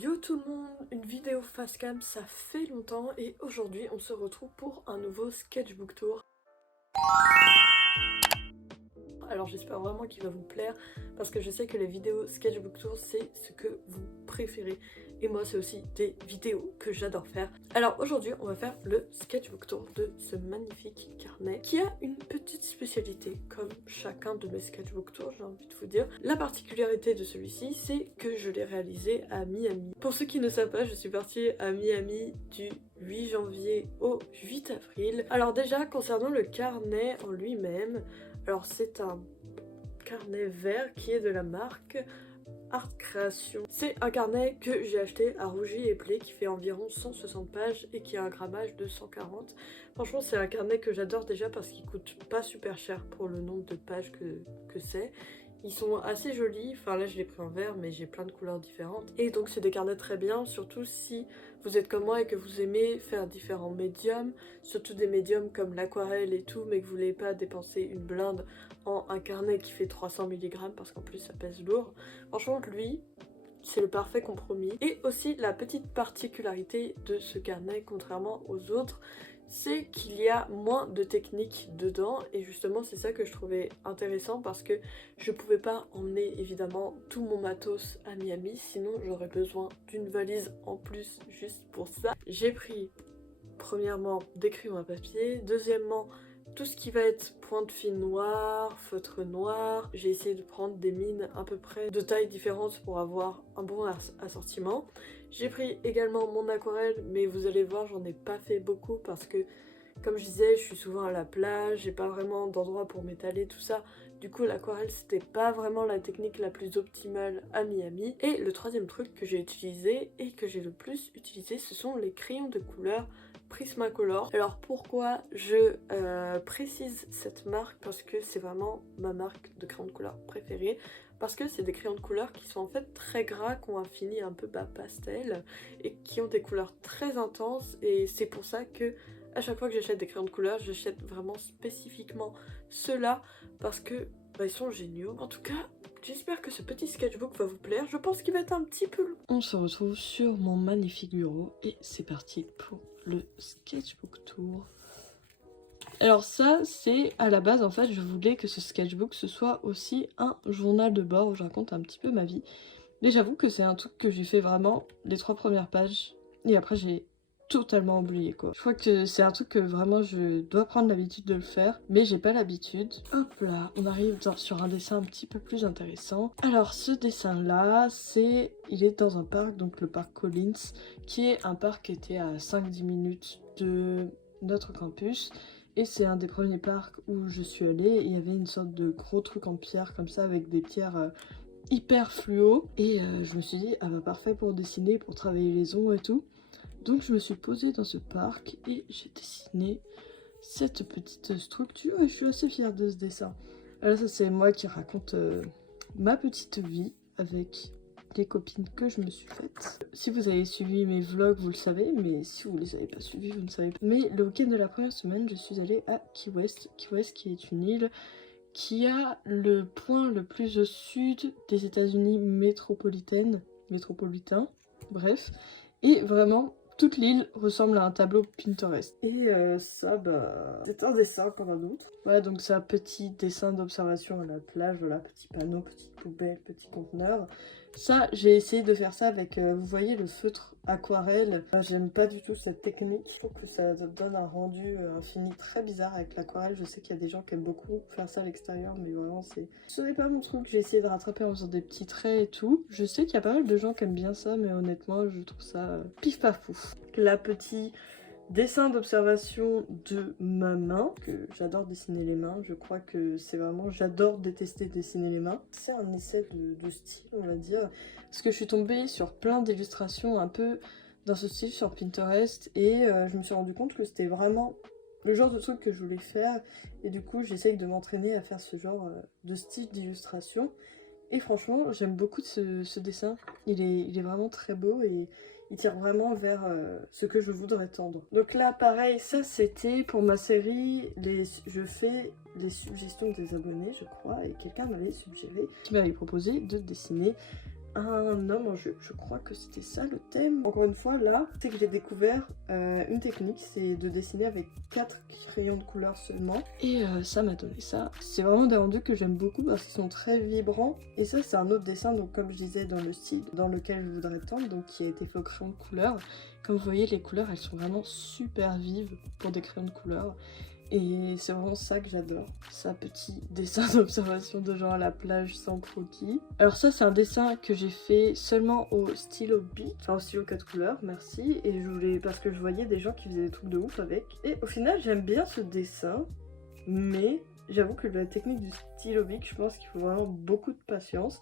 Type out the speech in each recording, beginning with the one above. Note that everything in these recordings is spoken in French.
Yo tout le monde, une vidéo facecam ça fait longtemps et aujourd'hui on se retrouve pour un nouveau sketchbook tour. Alors j'espère vraiment qu'il va vous plaire parce que je sais que les vidéos sketchbook tour c'est ce que vous préférez et moi c'est aussi des vidéos que j'adore faire. Alors aujourd'hui on va faire le sketchbook tour de ce magnifique carnet qui a une petite spécialité comme chacun de mes sketchbook tours, j'ai envie de vous dire. La particularité de celui-ci c'est que je l'ai réalisé à Miami. Pour ceux qui ne savent pas, je suis partie à Miami du 8 janvier au 8 avril. Alors déjà concernant le carnet en lui-même, alors c'est un carnet vert qui est de la marque Art Création. C'est un carnet que j'ai acheté à Rougy et Play qui fait environ 160 pages et qui a un grammage de 140. Franchement c'est un carnet que j'adore déjà parce qu'il coûte pas super cher pour le nombre de pages que c'est. Ils sont assez jolis, enfin là je l'ai pris en vert mais j'ai plein de couleurs différentes. Et donc c'est des carnets très bien, surtout si vous êtes comme moi et que vous aimez faire différents médiums, surtout des médiums comme l'aquarelle et tout, mais que vous voulez pas dépenser une blinde en un carnet qui fait 300 mg parce qu'en plus ça pèse lourd. Franchement lui, c'est le parfait compromis. Et aussi la petite particularité de ce carnet, contrairement aux autres, c'est qu'il y a moins de techniques dedans et justement c'est ça que je trouvais intéressant parce que je pouvais pas emmener évidemment tout mon matos à Miami, sinon j'aurais besoin d'une valise en plus juste pour ça. J'ai pris premièrement des crayons à papier, deuxièmement tout ce qui va être pointe fine noire, feutre noir. J'ai essayé de prendre des mines à peu près de tailles différentes pour avoir un bon assortiment. J'ai pris également mon aquarelle, mais vous allez voir, j'en ai pas fait beaucoup parce que, comme je disais, je suis souvent à la plage, j'ai pas vraiment d'endroit pour m'étaler, tout ça. Du coup, l'aquarelle, c'était pas vraiment la technique la plus optimale à Miami. Et le troisième truc que j'ai utilisé et que j'ai le plus utilisé, ce sont les crayons de couleur Prismacolor. Alors pourquoi je précise cette marque? Parce que c'est vraiment ma marque de crayon de couleur préférée. Parce que c'est des crayons de couleur qui sont en fait très gras, qui ont un fini un peu pastel et qui ont des couleurs très intenses. Et c'est pour ça que à chaque fois que j'achète des crayons de couleur, j'achète vraiment spécifiquement ceux-là parce que ils sont géniaux. En tout cas, j'espère que ce petit sketchbook va vous plaire. Je pense qu'il va être un petit peu long. On se retrouve sur mon magnifique bureau et c'est parti pour le sketchbook tour. Alors ça, c'est à la base, en fait, je voulais que ce sketchbook, ce soit aussi un journal de bord où je raconte un petit peu ma vie. Mais j'avoue que c'est un truc que j'ai fait vraiment les 3 premières pages et après j'ai totalement oublié quoi. Je crois que c'est un truc que vraiment je dois prendre l'habitude de le faire, mais j'ai pas l'habitude. Hop là, on arrive sur un dessin un petit peu plus intéressant. Alors ce dessin là, il est dans un parc, donc le parc Collins, qui est un parc qui était à 5-10 minutes de notre campus. Et c'est un des premiers parcs où je suis allée, et il y avait une sorte de gros truc en pierre comme ça avec des pierres hyper fluo et je me suis dit ah bah parfait pour dessiner, pour travailler les ombres et tout. Donc je me suis posée dans ce parc et j'ai dessiné cette petite structure et je suis assez fière de ce dessin. Alors ça c'est moi qui raconte ma petite vie avec les copines que je me suis faites. Si vous avez suivi mes vlogs vous le savez, mais si vous les avez pas suivis vous ne savez pas. Mais le week-end de la première semaine je suis allée à Key West qui est une île qui a le point le plus au sud des États-Unis métropolitain, bref. Et vraiment, toute l'île ressemble à un tableau Pinterest. Et ça, bah, c'est un dessin comme un autre. Voilà, donc c'est un petit dessin d'observation à la plage, voilà, petit panneau, petite poubelle, petit conteneur. Ça, j'ai essayé de faire ça avec, vous voyez, le feutre aquarelle. J'aime pas du tout cette technique. Je trouve que ça donne un rendu infini très bizarre avec l'aquarelle. Je sais qu'il y a des gens qui aiment beaucoup faire ça à l'extérieur, mais vraiment, ce n'est pas mon truc. J'ai essayé de rattraper en faisant des petits traits et tout. Je sais qu'il y a pas mal de gens qui aiment bien ça, mais honnêtement, je trouve ça pif paf pouf. La petite dessin d'observation de ma main, que j'adore dessiner les mains, je crois que c'est vraiment, j'adore détester dessiner les mains. C'est un essai de style, on va dire, parce que je suis tombée sur plein d'illustrations un peu dans ce style sur Pinterest et je me suis rendu compte que c'était vraiment le genre de truc que je voulais faire et du coup j'essaye de m'entraîner à faire ce genre de style d'illustration et franchement j'aime beaucoup ce dessin, il est vraiment très beau et il tire vraiment vers ce que je voudrais tendre. Donc là, pareil, ça c'était pour ma série, je fais les suggestions des abonnés, je crois, et quelqu'un m'avait suggéré, qui m'avait proposé de dessiner un homme en jeu, je crois que c'était ça le thème. Encore une fois là, c'est que j'ai découvert une technique, c'est de dessiner avec 4 crayons de couleur seulement. Et ça m'a donné ça. C'est vraiment des rendus que j'aime beaucoup parce qu'ils sont très vibrants. Et ça c'est un autre dessin, donc comme je disais, dans le style dans lequel je voudrais tendre, donc qui a été fait au crayon de couleur. Comme vous voyez, les couleurs elles sont vraiment super vives pour des crayons de couleur. Et c'est vraiment ça que j'adore, ça petit dessin d'observation de gens à la plage sans croquis. Alors ça c'est un dessin que j'ai fait seulement au stylo Bic, enfin au stylo 4 couleurs, merci. Et je voulais, parce que je voyais des gens qui faisaient des trucs de ouf avec. Et au final j'aime bien ce dessin, mais j'avoue que la technique du stylo Bic, je pense qu'il faut vraiment beaucoup de patience.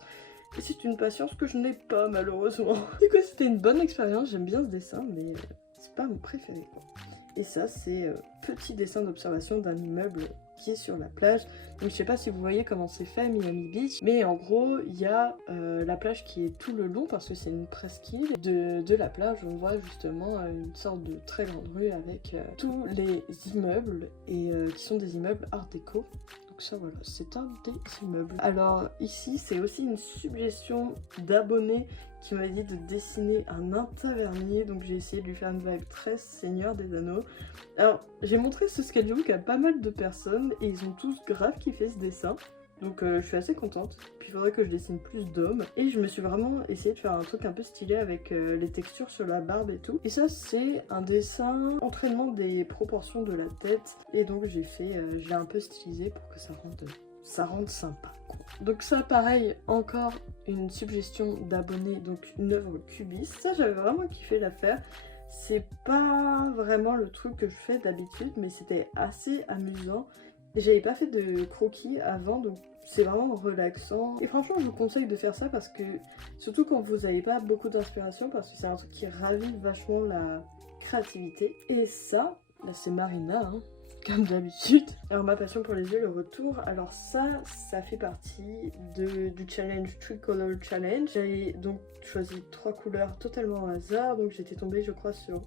Et c'est une patience que je n'ai pas malheureusement. Du coup c'était une bonne expérience, j'aime bien ce dessin, mais c'est pas mon préféré quoi. Et ça c'est petit dessin d'observation d'un immeuble qui est sur la plage. Donc je sais pas si vous voyez comment c'est fait Miami Beach, mais en gros il y a la plage qui est tout le long parce que c'est une presqu'île. De la plage on voit justement une sorte de très grande rue avec tous les immeubles et qui sont des immeubles art déco. Donc ça voilà, c'est un des immeubles. Alors ici c'est aussi une suggestion d'abonnés qui m'a dit de dessiner un nain tavernier, donc j'ai essayé de lui faire une vibe très Seigneur des Anneaux. Alors j'ai montré ce sketchbook à pas mal de personnes et ils ont tous grave kiffé ce dessin. Donc je suis assez contente, puis il faudrait que je dessine plus d'hommes. Et je me suis vraiment essayé de faire un truc un peu stylé avec les textures sur la barbe et tout. Et ça c'est un dessin entraînement des proportions de la tête. Et donc j'ai un peu stylisé pour que ça rende sympa quoi. Donc ça pareil, encore une suggestion d'abonnés, donc une œuvre cubiste. Ça j'avais vraiment kiffé la faire. C'est pas vraiment le truc que je fais d'habitude, mais c'était assez amusant. J'avais pas fait de croquis avant, donc c'est vraiment relaxant. Et franchement, je vous conseille de faire ça parce que, surtout quand vous n'avez pas beaucoup d'inspiration, parce que c'est un truc qui ravive vachement la créativité. Et ça, là c'est Marina, hein, comme d'habitude. Alors ma passion pour les yeux, le retour, alors ça fait partie du challenge Tricolor Challenge. J'avais donc choisi 3 couleurs totalement au hasard, donc j'étais tombée je crois sur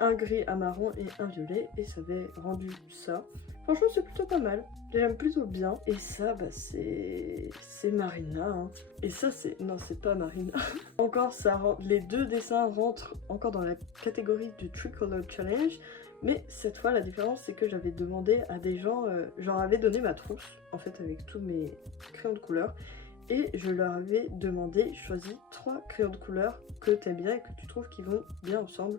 un gris, un marron et un violet et ça avait rendu ça. Franchement c'est plutôt pas mal, j'aime plutôt bien. Et ça bah c'est Marina hein. Et ça c'est... non c'est pas Marina. Encore ça rentre... les deux dessins rentrent encore dans la catégorie du Tricolor Challenge. Mais cette fois la différence c'est que j'avais demandé à des gens, je leur avais donné ma trousse en fait avec tous mes crayons de couleur. Et je leur avais demandé, choisis 3 crayons de couleur que t'aimes bien et que tu trouves qui vont bien ensemble.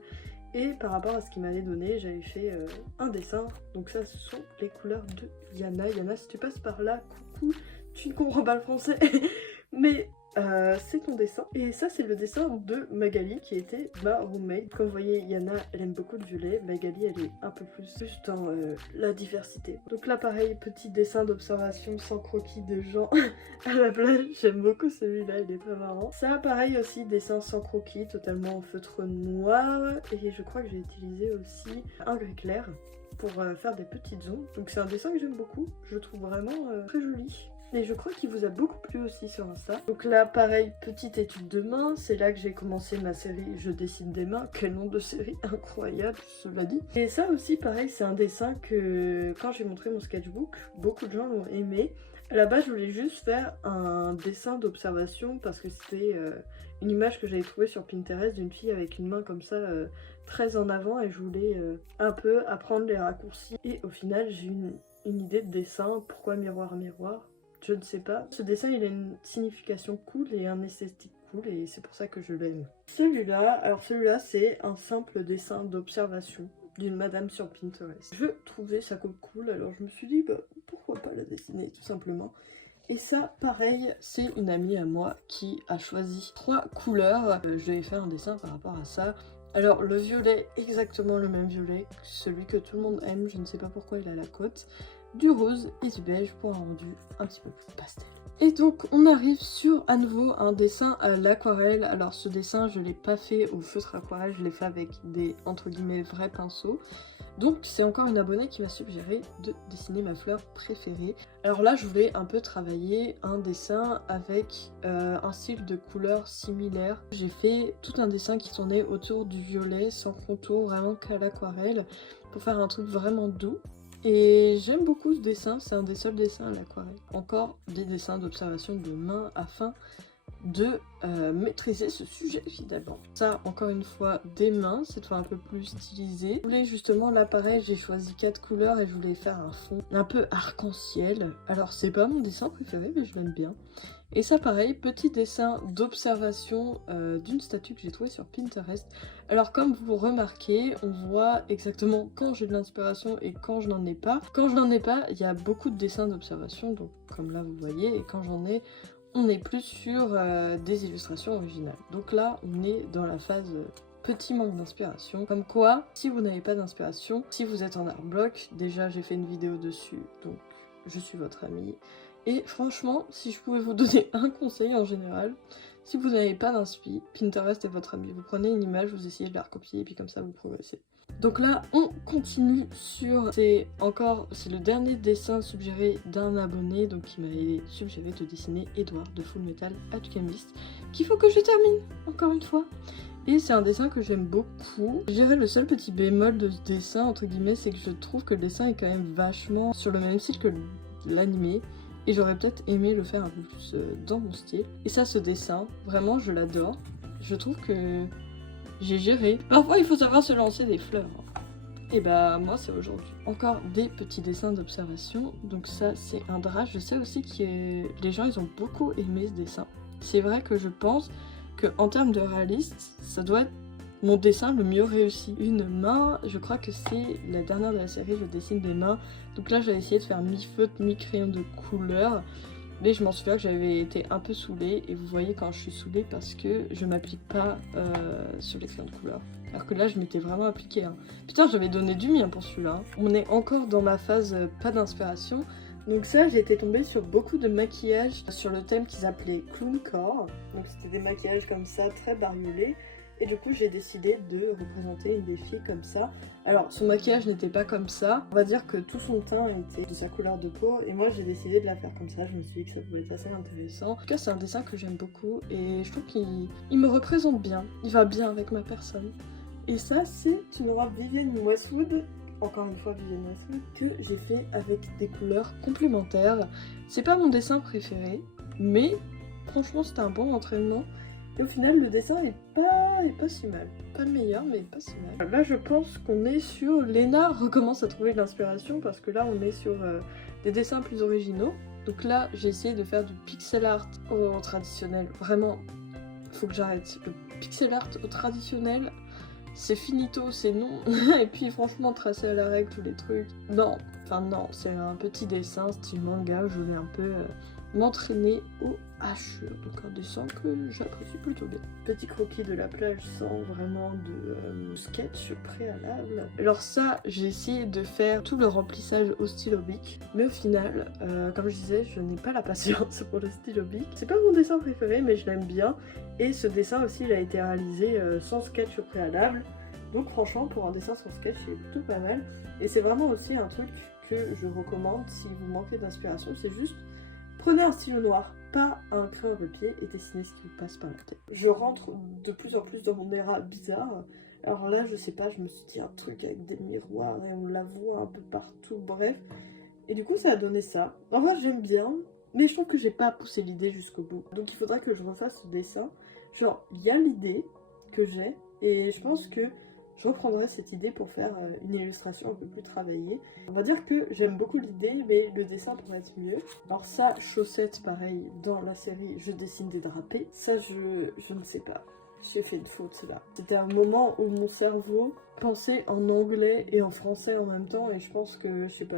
Et par rapport à ce qu'il m'avait donné, j'avais fait un dessin. Donc ça, ce sont les couleurs de Yana. Yana, si tu passes par là, coucou, tu ne comprends pas le français. Mais c'est ton dessin. Et ça, c'est le dessin de Magali qui était ma roommate. Comme vous voyez, Yana, elle aime beaucoup le violet. Magali, elle est un peu plus juste dans la diversité. Donc là, pareil, petit dessin d'observation sans croquis de gens à la plage. J'aime beaucoup celui-là, il est très marrant. Ça, pareil aussi, dessin sans croquis, totalement en feutre noir. Et je crois que j'ai utilisé aussi un gris clair pour faire des petites zones. Donc c'est un dessin que j'aime beaucoup. Je le trouve vraiment très joli. Et je crois qu'il vous a beaucoup plu aussi sur Insta. Donc là, pareil, petite étude de main. C'est là que j'ai commencé ma série Je dessine des mains. Quel nom de série incroyable, cela dit. Et ça aussi, pareil, c'est un dessin que, quand j'ai montré mon sketchbook, beaucoup de gens l'ont aimé. À la base, je voulais juste faire un dessin d'observation parce que c'était une image que j'avais trouvée sur Pinterest d'une fille avec une main comme ça, très en avant. Et je voulais un peu apprendre les raccourcis. Et au final, j'ai une idée de dessin. Pourquoi miroir, miroir ? Je ne sais pas. Ce dessin, il a une signification cool et un esthétique cool et c'est pour ça que je l'aime. Celui-là, c'est un simple dessin d'observation d'une madame sur Pinterest. Je trouvais ça cool, alors je me suis dit, bah, pourquoi pas la dessiner tout simplement. Et ça, pareil, c'est une amie à moi qui a choisi 3 couleurs. Je vais faire un dessin par rapport à ça. Alors, le violet, exactement le même violet, celui que tout le monde aime, je ne sais pas pourquoi il a la cote. Du rose et du beige pour un rendu un petit peu plus pastel. Et donc on arrive sur à nouveau un dessin à l'aquarelle. Alors ce dessin je l'ai pas fait au feutre aquarelle, je l'ai fait avec des entre guillemets vrais pinceaux. Donc c'est encore une abonnée qui m'a suggéré de dessiner ma fleur préférée. Alors là je voulais un peu travailler un dessin avec un style de couleur similaire. J'ai fait tout un dessin qui tournait autour du violet sans contour, vraiment qu'à l'aquarelle, pour faire un truc vraiment doux. Et j'aime beaucoup ce dessin, c'est un des seuls dessins à l'aquarelle. Encore des dessins d'observation de main afin de maîtriser ce sujet finalement. Ça, encore une fois, des mains, cette fois un peu plus stylisé. Je voulais justement, là pareil, j'ai choisi 4 couleurs et je voulais faire un fond un peu arc-en-ciel. Alors c'est pas mon dessin préféré, mais je l'aime bien. Et ça pareil, petit dessin d'observation d'une statue que j'ai trouvée sur Pinterest. Alors comme vous remarquez, on voit exactement quand j'ai de l'inspiration et quand je n'en ai pas. Quand je n'en ai pas, il y a beaucoup de dessins d'observation, donc comme là vous voyez, et quand j'en ai, on est plus sur des illustrations originales. Donc là, on est dans la phase petit manque d'inspiration. Comme quoi, si vous n'avez pas d'inspiration, si vous êtes en art bloc, déjà j'ai fait une vidéo dessus, donc je suis votre amie. Et franchement, si je pouvais vous donner un conseil en général, si vous n'avez pas d'inspi, Pinterest est votre ami. Vous prenez une image, vous essayez de la recopier et puis comme ça vous progressez. Donc là, on continue sur... C'est le dernier dessin suggéré d'un abonné, donc qui m'avait suggéré de dessiner Edward de Full Metal Alchemist, qu'il faut que je termine, encore une fois. Et c'est un dessin que j'aime beaucoup. Je dirais le seul petit bémol de ce dessin, entre guillemets, c'est que je trouve que le dessin est quand même vachement sur le même style que l'animé. Et j'aurais peut-être aimé le faire un peu plus dans mon style. Et ça, ce dessin, vraiment, je l'adore. Je trouve que j'ai géré. Parfois, il faut savoir se lancer des fleurs. Et bah, moi, c'est aujourd'hui. Encore des petits dessins d'observation. Donc ça, c'est un drap. Je sais aussi que les gens, ils ont beaucoup aimé ce dessin. C'est vrai que je pense qu'en termes de réaliste, ça doit être mon dessin le mieux réussi. Une main, je crois que c'est la dernière de la série, je dessine des mains. Donc là, j'ai essayé de faire mi-feutre, mi-crayon de couleur. Mais je m'en souviens que j'avais été un peu saoulée. Et vous voyez quand je suis saoulée parce que je m'applique pas sur les crayons de couleur. Alors que là, je m'étais vraiment appliquée. Hein. Putain, j'avais donné du mien pour celui-là. Hein. On est encore dans ma phase pas d'inspiration. Donc ça, j'ai été tombée sur beaucoup de maquillages sur le thème qu'ils appelaient Clowncore. Donc c'était des maquillages comme ça, très bariolés. Et du coup, j'ai décidé de représenter une des filles comme ça. Alors, son maquillage n'était pas comme ça. On va dire que tout son teint était de sa couleur de peau. Et moi, j'ai décidé de la faire comme ça. Je me suis dit que ça pouvait être assez intéressant. En tout cas, c'est un dessin que j'aime beaucoup. Et je trouve qu'il me représente bien. Il va bien avec ma personne. Et ça, c'est une robe Vivienne Westwood. Encore une fois, Vivienne Westwood. Que j'ai fait avec des couleurs complémentaires. C'est pas mon dessin préféré. Mais franchement, c'était un bon entraînement. Et au final, le dessin est pas si mal. Pas le meilleur, mais pas si mal. Là, je pense qu'on est sur... Léna recommence à trouver de l'inspiration parce que là, on est sur des dessins plus originaux. Donc là, j'ai essayé de faire du pixel art au traditionnel. Vraiment, faut que j'arrête. Le pixel art au traditionnel, c'est finito, c'est non. Et puis franchement, tracer à la règle tous les trucs. Non, enfin non, c'est un petit dessin style manga. Je voulais un peu... m'entraîner au hachures, donc un dessin que j'apprécie plutôt bien. Petit croquis de la plage sans vraiment de sketch préalable. Alors ça, j'ai essayé de faire tout le remplissage au stylo bic, mais au final, comme je disais, je n'ai pas la patience pour le stylo bic. C'est pas mon dessin préféré, mais je l'aime bien, et ce dessin aussi, il a été réalisé sans sketch préalable, donc franchement, pour un dessin sans sketch, c'est plutôt pas mal, et c'est vraiment aussi un truc que je recommande si vous manquez d'inspiration, c'est juste prenez un stylo noir, pas un crayon à papier et dessinez ce qui vous passe par la tête. Je rentre de plus en plus dans mon era bizarre. Alors là, je sais pas, je me suis dit un truc avec des miroirs et on la voit un peu partout, bref. Et du coup, ça a donné ça. En vrai, j'aime bien, mais je trouve que j'ai pas poussé l'idée jusqu'au bout. Donc il faudrait que je refasse ce dessin. Genre, il y a l'idée que j'ai et je pense que je reprendrai cette idée pour faire une illustration un peu plus travaillée. On va dire que j'aime beaucoup l'idée, mais le dessin pourrait être mieux. Alors ça, chaussettes, pareil, dans la série, je dessine des drapés. Ça, je ne sais pas. J'ai fait une faute là. C'était un moment où mon cerveau pensait en anglais et en français en même temps, et je pense que, je sais pas,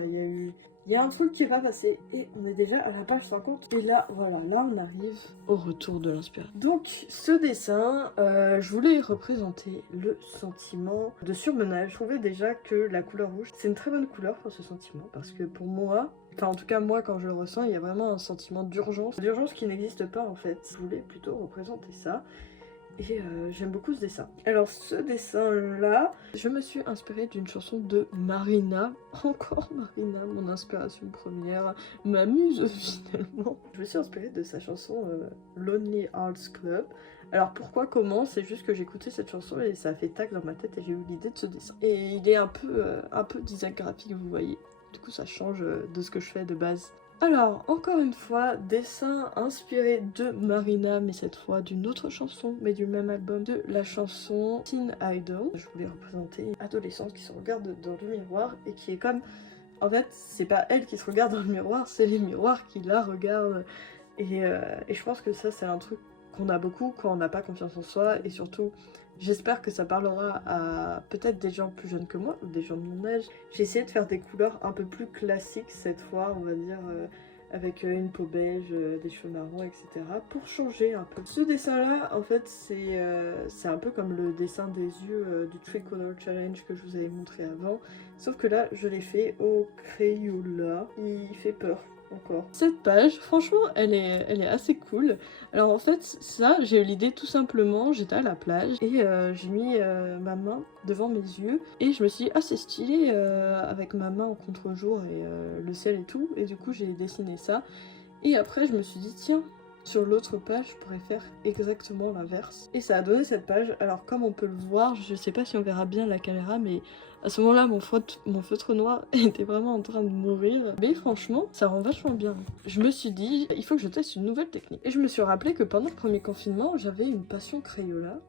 il y a un truc qui est pas passé et on est déjà à la page 50 et là voilà, là on arrive au retour de l'inspiration. Donc ce dessin, je voulais représenter le sentiment de surmenage. Je trouvais déjà que la couleur rouge c'est une très bonne couleur pour ce sentiment parce que pour moi, enfin en tout cas moi quand je le ressens, il y a vraiment un sentiment d'urgence qui n'existe pas en fait. Je voulais plutôt représenter ça. Et j'aime beaucoup ce dessin. Alors ce dessin là, je me suis inspirée d'une chanson de Marina. Encore Marina, mon inspiration première, ma muse finalement. Je me suis inspirée de sa chanson Lonely Hearts Club. Alors pourquoi, comment, c'est juste que j'écoutais cette chanson et ça a fait tac dans ma tête et j'ai eu l'idée de ce dessin. Et il est un peu design graphique, vous voyez. Du coup ça change de ce que je fais de base. Alors, encore une fois, dessin inspiré de Marina, mais cette fois d'une autre chanson, mais du même album, de la chanson Teen Idol. Je voulais représenter une adolescente qui se regarde dans le miroir et qui est comme... En fait, c'est pas elle qui se regarde dans le miroir, c'est les miroirs qui la regardent. Et je pense que ça, c'est un truc qu'on a beaucoup quand on n'a pas confiance en soi. Et surtout, j'espère que ça parlera à peut-être des gens plus jeunes que moi, ou des gens de mon âge. J'ai essayé de faire des couleurs un peu plus classiques cette fois, on va dire, avec une peau beige, des cheveux marrons, etc. pour changer un peu. Ce dessin-là, en fait, c'est un peu comme le dessin des yeux du Tricolor Challenge que je vous avais montré avant. Sauf que là, je l'ai fait au Crayola. Il fait peur. Encore. Cette page, franchement, elle est assez cool. Alors en fait, ça, j'ai eu l'idée tout simplement, j'étais à la plage et j'ai mis ma main devant mes yeux et je me suis dit, ah c'est stylé avec ma main en contre-jour et le ciel et tout. Et du coup, j'ai dessiné ça. Et après, je me suis dit, tiens, sur l'autre page, je pourrais faire exactement l'inverse. Et ça a donné cette page. Alors comme on peut le voir, je sais pas si on verra bien la caméra, mais à ce moment-là, mon feutre noir était vraiment en train de mourir. Mais franchement, ça rend vachement bien. Je me suis dit, il faut que je teste une nouvelle technique. Et je me suis rappelé que pendant le premier confinement, j'avais une passion Crayola.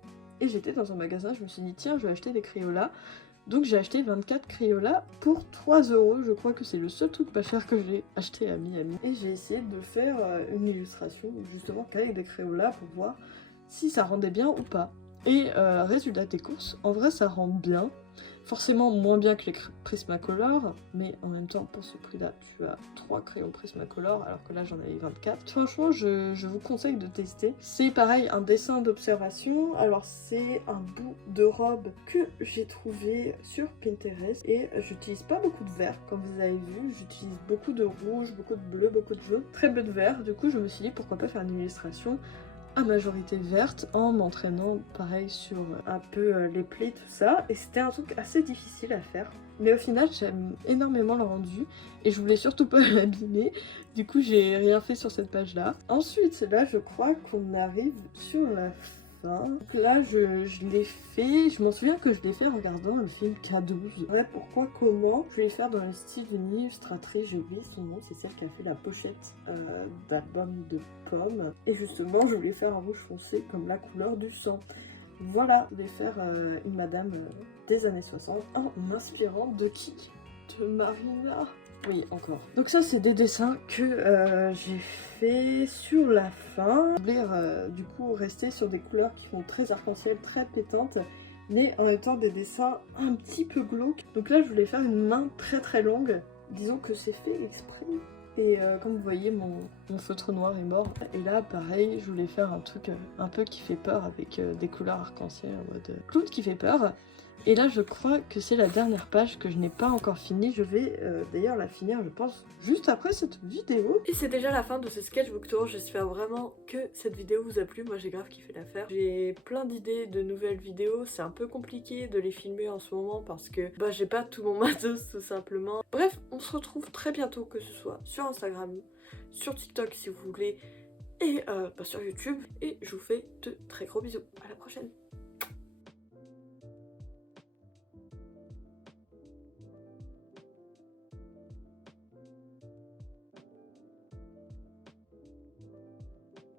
Et j'étais dans un magasin, je me suis dit, tiens, je vais acheter des Crayolas. Donc j'ai acheté 24 Crayolas pour 3 €. Je crois que c'est le seul truc pas cher que j'ai acheté à Miami. Et j'ai essayé de faire une illustration justement qu'avec des Crayolas pour voir si ça rendait bien ou pas. Et résultat des courses, en vrai ça rend bien. Forcément moins bien que les Prismacolor, mais en même temps pour ce prix-là, tu as 3 crayons Prismacolor alors que là j'en avais 24. Franchement, je vous conseille de tester. C'est pareil, un dessin d'observation. Alors c'est un bout de robe que j'ai trouvé sur Pinterest et j'utilise pas beaucoup de vert comme vous avez vu. J'utilise beaucoup de rouge, beaucoup de bleu, beaucoup de jaune, très peu de vert. Du coup je me suis dit pourquoi pas faire une illustration à majorité verte en m'entraînant pareil sur un peu les plis, tout ça. Et c'était un truc assez difficile à faire. Mais au final, j'aime énormément le rendu et je voulais surtout pas l'abîmer. Du coup, j'ai rien fait sur cette page-là. Ensuite, là, je crois qu'on arrive sur la fin. Donc là, je l'ai fait. Je m'en souviens que je l'ai fait en regardant le film K12. Ouais, pourquoi, comment? Je vais le faire dans le style d'une illustratrice. J'ai oublié son nom. C'est celle qui a fait la pochette d'album de Pomme. Et justement, je voulais faire un rouge foncé comme la couleur du sang. Voilà, je vais faire une madame des années 60 en m'inspirant de qui? De Marina. Oui, encore. Donc ça, c'est des dessins que j'ai fait sur la fin. Je voulais du coup rester sur des couleurs qui font très arc-en-ciel, très pétantes, mais en même temps des dessins un petit peu glauques. Donc là, je voulais faire une main très très longue. Disons que c'est fait exprès. Et comme vous voyez, mon feutre noir est mort. Et là, pareil, je voulais faire un truc un peu qui fait peur avec des couleurs arc-en-ciel en mode clown qui fait peur. Et là, je crois que c'est la dernière page que je n'ai pas encore finie. Je vais d'ailleurs la finir, je pense, juste après cette vidéo. Et c'est déjà la fin de ce sketchbook tour. J'espère vraiment que cette vidéo vous a plu. Moi, j'ai grave kiffé la faire. J'ai plein d'idées de nouvelles vidéos. C'est un peu compliqué de les filmer en ce moment parce que j'ai pas tout mon matos tout simplement. Bref, on se retrouve très bientôt, que ce soit sur Instagram, sur TikTok si vous voulez, et sur YouTube. Et je vous fais de très gros bisous. À la prochaine.